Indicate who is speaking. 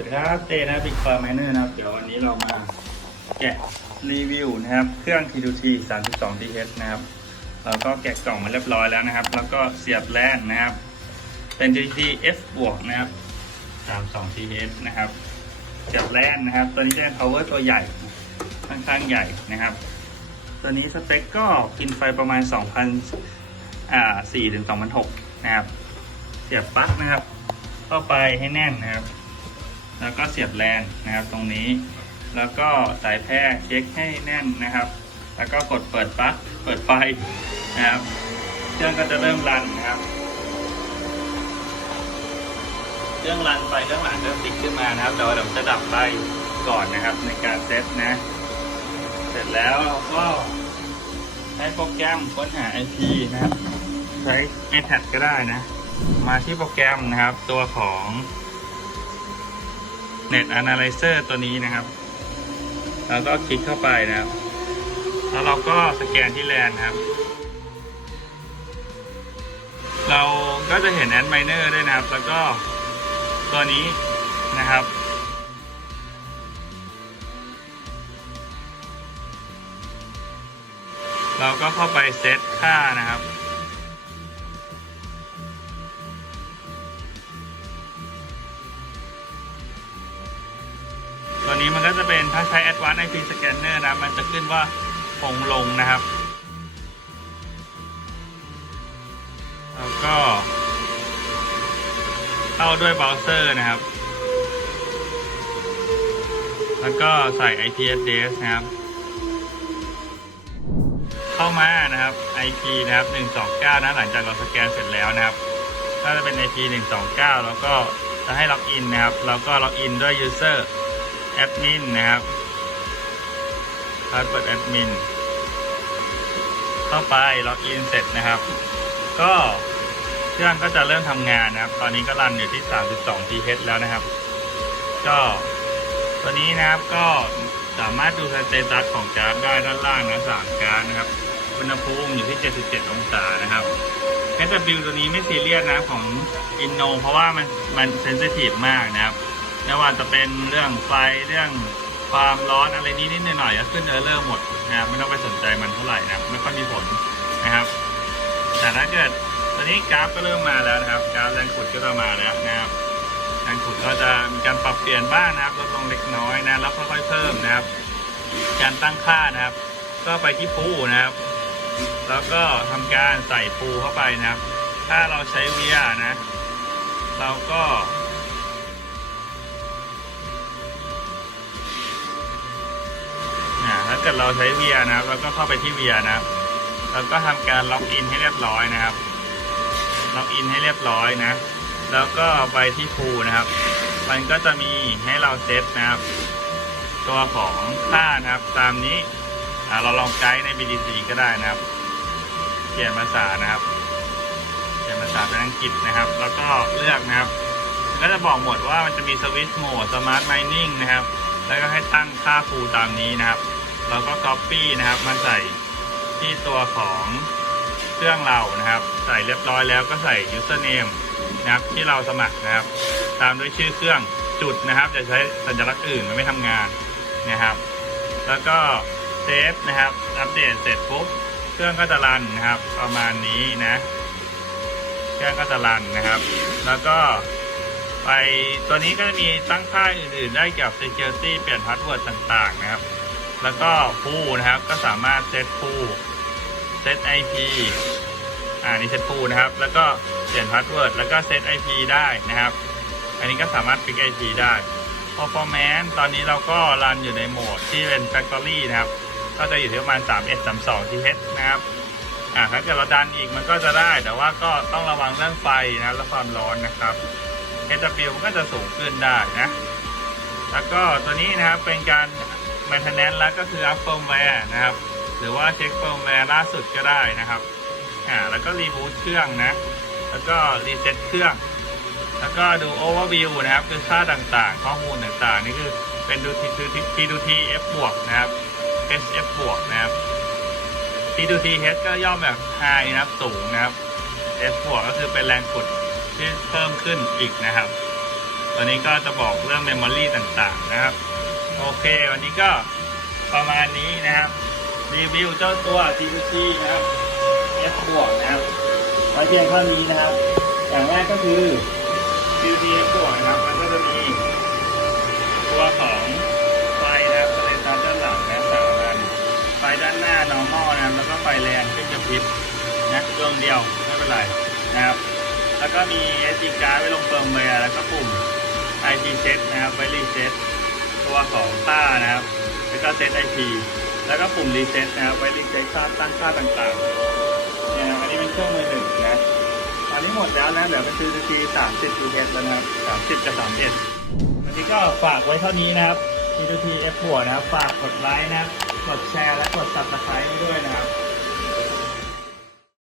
Speaker 1: สวัสดีครับเต้นะบิ๊กฟาร์มเนอร์นะครับ เดี๋ยววันนี้เรามาแกะรีวิวนะครับ เครื่อง T2T 32 TH นะครับ เราก็แกะกล่องมาเรียบร้อยแล้วนะครับ แล้วก็เสียบแลนนะครับ เป็น T2T F บวกนะครับ 32 TH นะครับ เสียบแลนนะครับ ตัวนี้จะเป็น power ตัวใหญ่ค่อนข้างใหญ่นะครับ ตัวนี้สเปคก็กินไฟประมาณ 2,000อ่า4ถึง2,006นะครับ เสียบปลั๊กนะครับ เข้าไปให้แน่นนะครับ แล้วก็เสียบแลนนะครับตรงนี้ แล้วก็สายแพร่เช็คให้แน่นนะครับ แล้วก็กดเปิดปลั๊กเปิดไฟนะครับเครื่องก็จะเริ่มรันนะครับเครื่องรันไฟข้างหลังเริ่มติดขึ้นมานะครับเดี๋ยวเราจะดับไฟก่อนนะครับในการเซตนะ เสร็จแล้วเราก็ใช้โปรแกรมค้นหา IP นะครับ ใช้ iPad ก็ได้นะ มาที่โปรแกรมนะครับตัวของ Net Analyzer ตัวนี้นะครับ แล้วก็คลิกเข้าไปนะครับ แล้วเราก็สแกนที่แลนครับ เราก็จะเห็น Ad Miner ด้วยนะครับ แล้วก็ตัวนี้นะครับเราก็เข้าไปเซตค่านะครับ นี้มันก็จะเป็นถ้าใช้ Advanced IP Scanner นะ มันจะขึ้นว่าคงลงนะครับ แล้วก็เข้าด้วยเบราว์เซอร์นะครับ แล้วก็ใส่ IP address นะครับ เข้ามานะครับ IP นะครับ 129 นะหลังจากเราสแกนเสร็จแล้วนะครับก็จะเป็น IP 129 แล้วก็จะให้ล็อกอินนะครับ แล้วก็ล็อกอินด้วย user admin นนะครับ password admin เข้าไปล็อกอินเสร็จนะครับ ก็เครื่องก็จะเริ่มทำงานนะครับ ตอนนี้ก็รันอยู่ที่ 32 TH แล้วนะครับ ก็ตัวนี้นะครับก็สามารถดูสเตตัสของกราฟได้ด้านล่างนะสามกราฟนะครับอุณหภูมิอยู่ที่ 77 องศานะครับ SW ตัวนี้ไม่ซีเรียสนะของ Inno เพราะว่ามันมันเซนซิทีฟมากนะครับ ไม่ว่าจะเป็นเรื่องไฟเรื่องความร้อนอะไรนิดนิดหน่อยก็ขึ้นเออร์เลอร์หมดนะครับไม่ต้องไปสนใจมันเท่าไหร่นะไม่ค่อยมีผลนะครับ แต่ถ้าเกิดตอนนี้กราฟก็เริ่มมาแล้วนะครับกราฟแรงขุดก็จะมาแล้วนะครับแรงขุดก็จะมีการปรับเปลี่ยนบ้างนะครับลดลงเล็กน้อยนะแล้วค่อยๆเพิ่มนะครับ การตั้งค่านะครับ ก็ไปที่ปูนะครับ แล้วก็ทำการใส่ปูเข้าไปนะครับ ถ้าเราใช้เวียนะ เราก็ กิดเราใช้เวียนะครับเราก็เข้าไปที่เวียนะครับแล้วก็ทำการล็อกอินให้เรียบร้อยนะครับ ล็อกอินให้เรียบร้อยนะ แล้วก็ไปที่พูนะครับ มันก็จะมีให้เราเซตนะครับ ตัวของค่านะครับ ตามนี้เราลองไกด์ใน BDC ก็ได้นะครับ เปลี่ยนภาษานะครับ เปลี่ยนภาษาเป็นอังกฤษนะครับ แล้วก็เลือกนะครับก็จะบอกหมดว่ามันจะมีสวิตช์โหมดสมาร์ทไมนิ่งนะครับ แล้วก็ให้ตั้งค่าฟูตามนี้นะครับ แล้วก็ Copy นะครับ มาใส่ที่ตัวของเครื่องเรานะครับ ใส่เรียบร้อยแล้วก็ใส่ username นะครับที่เราสมัครนะครับ ตามด้วยชื่อเครื่องจุดนะครับจะใช้สัญลักษณ์อื่นมันไม่ทำงานนะครับ แล้วก็เซฟนะครับ อัปเดตเสร็จปุ๊บเครื่องก็จะรันนะครับ ประมาณนี้นะเครื่องก็จะรันนะครับ แล้วก็ไปตัวนี้ก็จะมีตั้งค่าอื่นๆ ได้เกี่ยวกับ security เปลี่ยนพาสเวิร์ดต่างๆนะครับ แล้วก็ฟูนะครับก็สามารถเซตฟูเซต IP อ่านี่เซตฟูนะครับ แล้วก็เปลี่ยนพาสเวิร์ดแล้วก็เซต IP ได้นะครับ อันนี้ก็สามารถฟิก IP ได้ performance ตอนนี้เราก็รันอยู่ในโหมดที่เป็น factory นะครับ ก็จะอยู่ที่ประมาณ3 1 3 2 TH นะครับอ่าถ้าเกิดเราดันอีกมันก็จะได้แต่ว่าก็ต้องระวังเรื่องไฟนะและความร้อนนะครับ HW มันก็จะสูงขึ้นได้นะ แล้วก็ตัวนี้นะครับเป็นการ maintenance แล้วก็คือ up firmware นะครับ หรือว่าเช็ค firmware ล่าสุดก็ได้นะครับอ่าแล้วก็ reboot เครื่องนะ แล้วก็ reset เครื่อง แล้วก็ดู overview นะครับ คือค่าต่างๆ ข้อมูลต่างๆ นี่คือเป็นดูทีคือทีดูที F บวกนะครับ HF บวกนะครับ T2T H ก็ย่อแบบ high นะครับสูงนะครับ F บวกก็คือเป็นแรงกดที่เพิ่มขึ้นอีกนะครับ ตัวนี้ก็จะบอกเรื่องเมมโมรีต่างๆนะครับ โอเค วันนี้ก็ประมาณนี้นะครับ รีวิวเจ้าตัว T2T นะครับ F บวกนะครับไว้เพียงเท่านี้นะครับ อย่างแรกก็คือ T2T F บวกนะครับ มันก็จะมีตัวของไฟนะครับสเลนตาด้านหลังนะสามอันไฟด้านหน้า normal นะครับแล้วก็ไฟแรงขึ้นกระพริบนะดวงเดียวไม่เป็นไรนะครับ แล้วก็มี SD card ไว้ลงเฟิร์มแวร์แล้วก็ปุ่ม IP set นะครับไว้รีเซ็ต ตัวของค่านะครับ แล้วก็เซต IP แล้วก็ปุ่มรีเซ็ตนะครับ ไว้รีเซ็ตค่าตั้งค่าต่างๆเนี่ยนะครับอันนี้เป็นเครื่องมือหนึ่งนะตอนนี้หมดแล้วนะเดี๋ยวไปซื้อทีสามสิบยูเอสแล้วนะครับสามสิบกับสามเอ็ดวันนี้ก็ฝากไว้เท่านี้นะครับ T2T F บวกนะครับ ฝากกดไลค์นะครับ กดแชร์และกดซับสไครต์ด้วยนะครับ